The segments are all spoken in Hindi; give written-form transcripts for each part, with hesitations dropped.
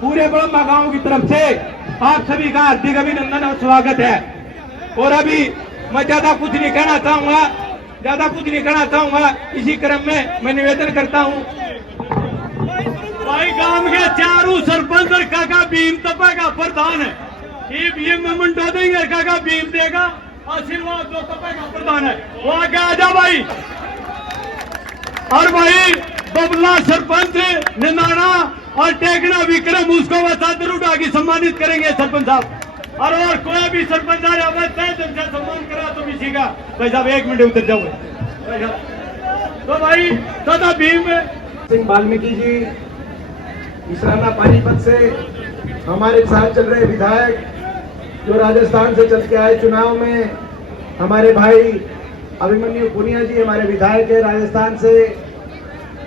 पूरे बड़म्बा गांव की तरफ से आप सभी का हार्दिक अभिनंदन और स्वागत है। और अभी मैं ज्यादा कुछ नहीं कहना चाहूंगा, इसी क्रम में मैं निवेदन करता हूं भाई गांव के चारों सरपंच और काका भीम तपा का प्रधान है, ये मोमेंटो देंगे, काका भीम देगा आशीर्वाद, जो तपा का प्रधान है वो आगे आ जा भाई। और भाई बबला सरपंच निनाना और टेकना विक्रम, उसको वह चादर उठा के सम्मानित करेंगे सरपंच साहब। और कोई भी सरपंच आ रहा है तय दिल से सम्मान करा तो किसी का भाई साहब 1 मिनट उतर जाओ। तो भाई दादा भीम सिंह वाल्मीकि जी इसराना पानीपत से हमारे साथ चल रहे विधायक जो राजस्थान से चल के आए चुनाव में, हमारे भाई अभिमन्यु पुनिया जी हमारे विधायक है राजस्थान से,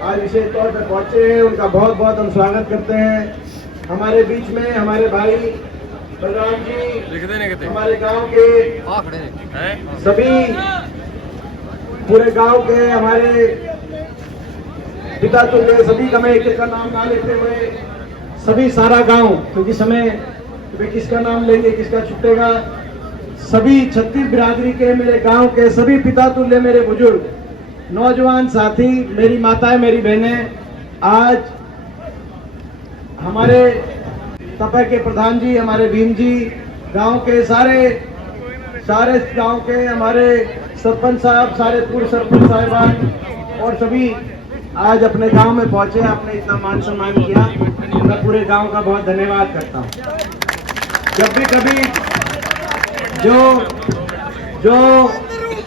आज विशेष तौर पर पहुंचे हैं, उनका बहुत बहुत हम स्वागत करते हैं। हमारे बीच में हमारे भाई बलराम जी हमारे गांव के सभी पूरे गांव के हमारे पिता तुल्य सभी का मैं एक एक का नाम ना लेते हुए सभी सारा गांव, क्योंकि समय किसका नाम लेंगे किसका छूटेगा, सभी छत्तीस बिरादरी के मेरे गांव के सभी पिता तुल्य मेरे बुजुर्ग नौजवान साथी, मेरी माताएं मेरी बहनें, आज हमारे तपा के प्रधान जी हमारे भीम जी, गांव के सारे गांव के हमारे सरपंच साहब, सारे पूर्व सरपंच साहिबान और सभी आज अपने गांव में पहुंचे, आपने इतना मान सम्मान किया, मैं पूरे गांव का बहुत धन्यवाद करता हूं। जब भी कभी जो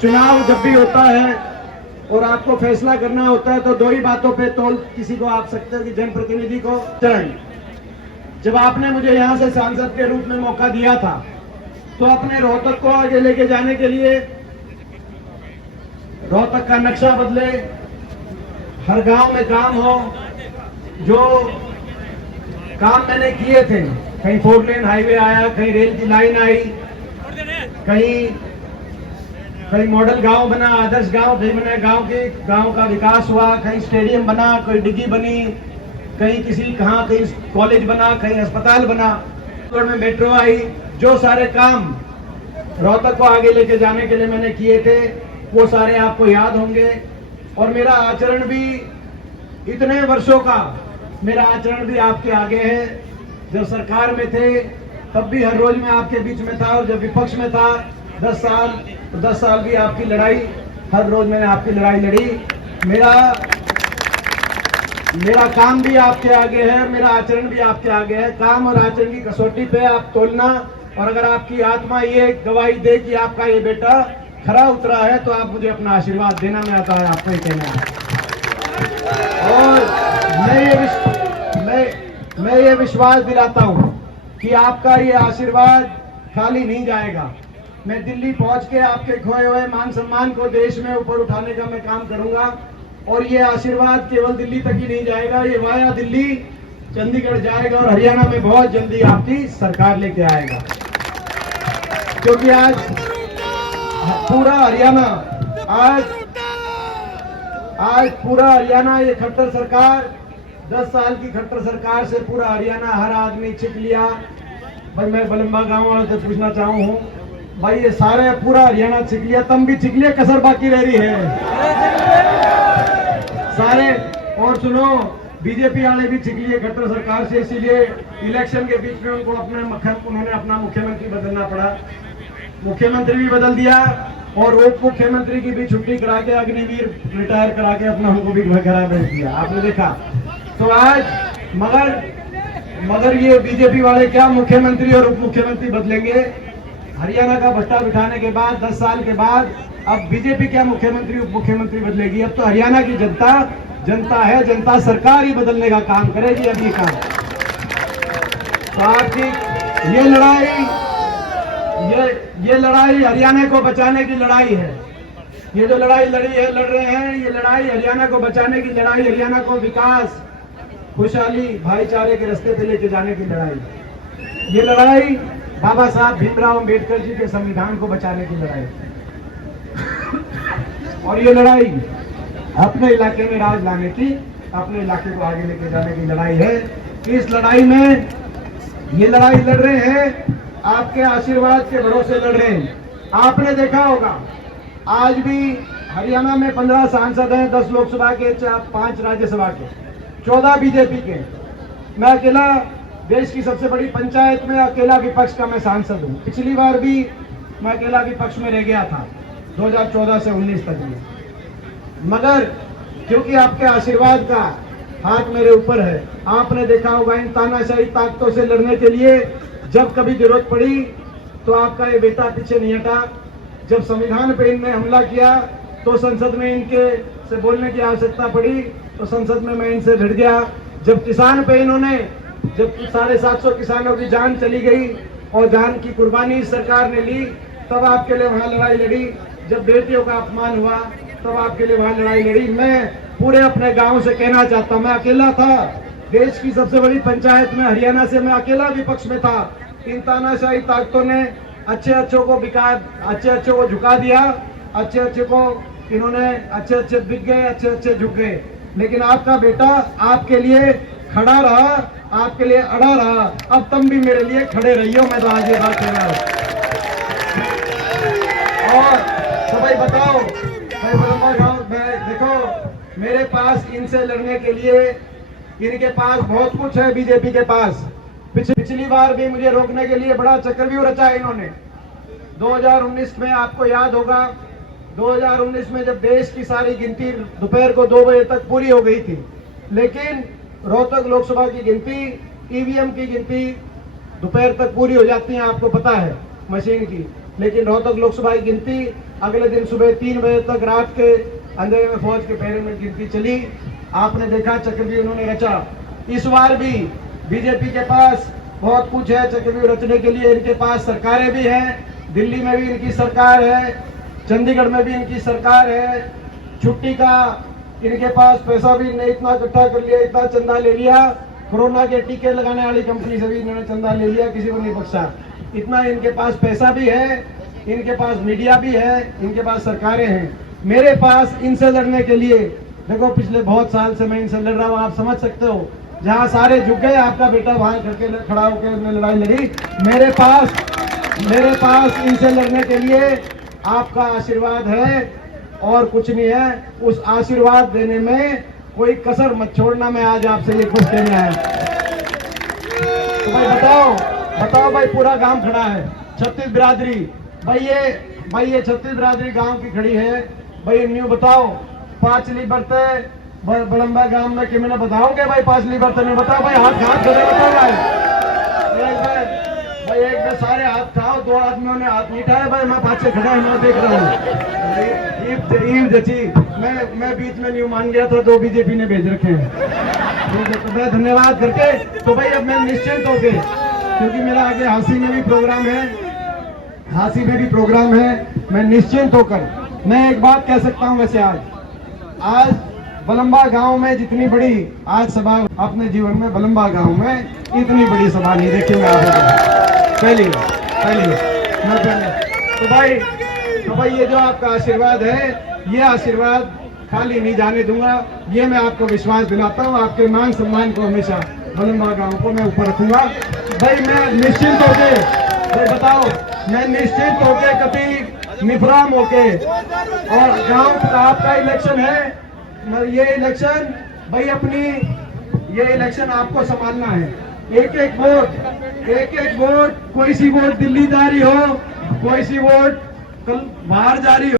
चुनाव जब भी होता है और आपको फैसला करना होता है तो 2 ही बातों पे तोल किसी को आप सकते हो कि जनप्रतिनिधि को चरण। जब आपने मुझे यहाँ से सांसद के रूप में मौका दिया था तो अपने रोहतक को आगे लेके जाने के लिए रोहतक का नक्शा बदले, हर गांव में काम हो, जो काम मैंने किए थे, कहीं 4 लेन हाईवे आया, कहीं रेल की लाइन आई, कहीं मॉडल गांव बना, आदर्श गांव बने, गांव का विकास हुआ, कहीं स्टेडियम बना, कोई डिग्गी बनी, कहीं कहीं कॉलेज बना, कहीं अस्पताल बना, में मेट्रो आई, जो सारे काम रोहतक को आगे लेके जाने के लिए मैंने किए थे वो सारे आपको याद होंगे। और मेरा आचरण भी इतने वर्षों का मेरा आचरण भी आपके आगे है। जब सरकार में थे तब भी हर रोज मैं आपके बीच में था, और जब विपक्ष में था 10 साल, तो 10 साल भी आपकी लड़ाई, हर रोज मैंने आपकी लड़ाई लड़ी। मेरा काम भी आपके आगे है, मेरा आचरण भी आपके आगे है। काम और आचरण की कसौटी पे आप तोलना, और अगर आपकी आत्मा ये गवाही दे कि आपका ये बेटा खरा उतरा है तो आप मुझे अपना आशीर्वाद देना, मैं आता है आपको ही कहना है। और मैं ये विश्वास दिलाता हूँ कि आपका ये आशीर्वाद खाली नहीं जाएगा। मैं दिल्ली पहुंच के आपके खोए हुए मान सम्मान को देश में ऊपर उठाने का मैं काम करूंगा, और ये आशीर्वाद केवल दिल्ली तक ही नहीं जाएगा, ये वाया दिल्ली चंडीगढ़ जाएगा और हरियाणा में बहुत जल्दी आपकी सरकार लेके आएगा। क्योंकि आज पूरा हरियाणा ये खट्टर सरकार, 10 साल की खट्टर सरकार से पूरा हरियाणा हर आदमी छिप लिया। भाई मैं बलम्बा गांव वालों से पूछना चाहूँ भाई, ये सारे पूरा हरियाणा छिप लिया, तुम भी छिप लिया, कसर बाकी रह रही है सारे। और सुनो, बीजेपी वाले भी छिप लिए खट्टर सरकार से, इसीलिए इलेक्शन के बीच में उन्होंने अपना मुख्यमंत्री बदलना पड़ा। मुख्यमंत्री भी बदल दिया और उप मुख्यमंत्री की भी छुट्टी करा के अग्निवीर रिटायर करा के अपना उनको भी घर भेज दिया, आपने देखा। तो आज मगर ये बीजेपी वाले क्या मुख्यमंत्री और उप मुख्यमंत्री बदलेंगे? हरियाणा का भट्टा बिठाने के बाद 10 साल के बाद अब बीजेपी क्या मुख्यमंत्री उप मुख्यमंत्री बदलेगी? अब तो हरियाणा की जनता है, जनता सरकार ही बदलने का काम करेगी अब ये काम। तो आपकी ये लड़ाई हरियाणा को बचाने की लड़ाई है। ये जो लड़ रहे हैं, ये लड़ाई हरियाणा को बचाने की लड़ाई, हरियाणा को विकास, खुशहाली, भाईचारे के रास्ते पे लेके जाने की लड़ाई। ये लड़ाई बाबा साहब भीमराव अंबेडकर जी के संविधान को बचाने की लड़ाई, और ये लड़ाई अपने इलाके में राज लाने की, अपने इलाके को आगे लेके जाने की लड़ाई है। इस लड़ाई में, ये लड़ाई लड़ रहे हैं आपके आशीर्वाद के भरोसे लड़ रहे हैं। आपने देखा होगा आज भी हरियाणा में 15 सांसद हैं, 10 लोकसभा के, 5 राज्यसभा के, 14 बीजेपी के। मैं अकेला देश की सबसे बड़ी पंचायत में अकेला विपक्ष का मैं सांसद हूँ। पिछली बार भी मैं अकेला विपक्ष में रह गया था 2014 से 19 तक में, मगर क्योंकि आपके आशीर्वाद का हाथ मेरे ऊपर है। आपने देखा होगा इन तानाशाही ताकतों से लड़ने के लिए जब कभी जरूरत पड़ी तो आपका ये बेटा पीछे नहीं हटा। जब संविधान पे इनने हमला किया तो संसद में इनके से बोलने की आवश्यकता पड़ी तो संसद में मैं इनसे भिड़ गया। जब किसान पे इन्होंने, जब 750 किसानों की जान चली गई और जान की कुर्बानी सरकार ने ली, तब आपके लिए वहां लड़ाई लड़ी। जब बेटियों का अपमान हुआ तब आपके लिए वहां लड़ाई लड़ी। मैं पूरे अपने गांव से कहना चाहता हूं, मैं अकेला था देश की सबसे बड़ी पंचायत में, हरियाणा से मैं अकेला विपक्ष में था। इन तानाशाही ताकतों ने अच्छे अच्छों को झुका दिया, अच्छे अच्छे को इन्होंने, अच्छे बिक गए, अच्छे झुक गए। लेकिन आपका बेटा आपके लिए खड़ा रहा, आपके लिए अड़ा रहा। अब तुम भी मेरे लिए खड़े रहियो, मैं तो आज ये बात कह रहा हूं। और तो भाई बताओ, देखो मेरे पास इनसे लड़ने के लिए, इनके पास बहुत कुछ है बीजेपी के पास। पिछली बार भी मुझे रोकने के लिए बड़ा चक्रव्यूह रचा है इन्होंने। 2019 में आपको याद होगा, 2019 में जब देश की सारी गिनती दोपहर को 2 बजे तक पूरी हो गई थी, लेकिन रोहतक लोकसभा की गिनती, ईवीएम की गिनती दोपहर तक पूरी हो जाती है, आपको पता है, मशीन की। लेकिन रोहतक लोकसभा की गिनती अगले दिन सुबह 3 बजे तक, रात के अंधेरे में फौज के पहरे में गिनती चली। आपने देखा चक्रव्यूह उन्होंने रचा। इस बार भी बीजेपी के पास बहुत कुछ है चक्रव्यूह रचने के लिए। इनके पास सरकारें भी हैं, दिल्ली में भी इनकी सरकार है, चंडीगढ़ में भी इनकी सरकार है। छुट्टी का इनके पास पैसा भी नहीं, इतना इकट्ठा कर लिया, इतना चंदा ले लिया। कोरोना के टीके लगाने वाली कंपनी से भी इन्होंने चंदा ले लिया, किसी को नहीं बख्शा। इतना इनके पास पैसा भी है, इनके पास मीडिया भी है, इनके पास सरकारें हैं। मेरे पास इनसे लड़ने के लिए, देखो पिछले बहुत साल से मैं इनसे लड़ रहा हूँ, आप समझ सकते हो। जहाँ सारे झुक गए, आपका बेटा वहां करके खड़ा होकर लड़ाई लड़ी। मेरे पास इनसे लड़ने के लिए आपका आशीर्वाद है और कुछ नहीं है। उस आशीर्वाद देने में कोई कसर मत छोड़ना, मैं आज आपसे ये कुछ कहना है। तो भाई बताओ भाई, पूरा गांव खड़ा है, 36 बिरादरी, भाई ये 36 बिरादरी गांव की खड़ी है। भाई न्यू बताओ, 5 ली बरते बड़म्बा गांव में कि मैंने बताओगे भाई 5 ली बरते नहीं? बताओ भाई, हाथ खड़े बताओ भाई। एक में सारे हाथ खाओ, 2 आदमियों ने हाथ नहीं उठाया भाई, मैं पाछे खड़ा है, मैं देख रहा हूँ। जची मैं बीच में न्यू मान गया था, 2 बीजेपी ने भेज रखे हैं। तो मैं धन्यवाद करके, तो भाई अब मैं निश्चिंत होके, क्योंकि मेरा आगे हांसी में भी प्रोग्राम है, मैं निश्चिंत होकर मैं एक बात कह सकता हूं। वैसे आज बलम्बा गांव में जितनी बड़ी आज सभा अपने जीवन में, बलम्बा गांव में इतनी बड़ी सभा नहीं देखी मैं पहली तो भाई ये जो आपका आशीर्वाद है, ये आशीर्वाद खाली नहीं जाने दूंगा। ये मैं आपको विश्वास दिलाता हूँ, आपके मान सम्मान को हमेशा बलम्बा गांव को मैं ऊपर रखूंगा। भाई मैं निश्चिंत होके, भाई बताओ, मैं निश्चिंत होके कभी निफराम होके, और गांव का आपका इलेक्शन है, ये इलेक्शन भाई ये इलेक्शन आपको संभालना है। एक एक वोट, कोई सी वोट दिल्ली जा रही हो, कोई सी वोट कल बाहर जा रही हो।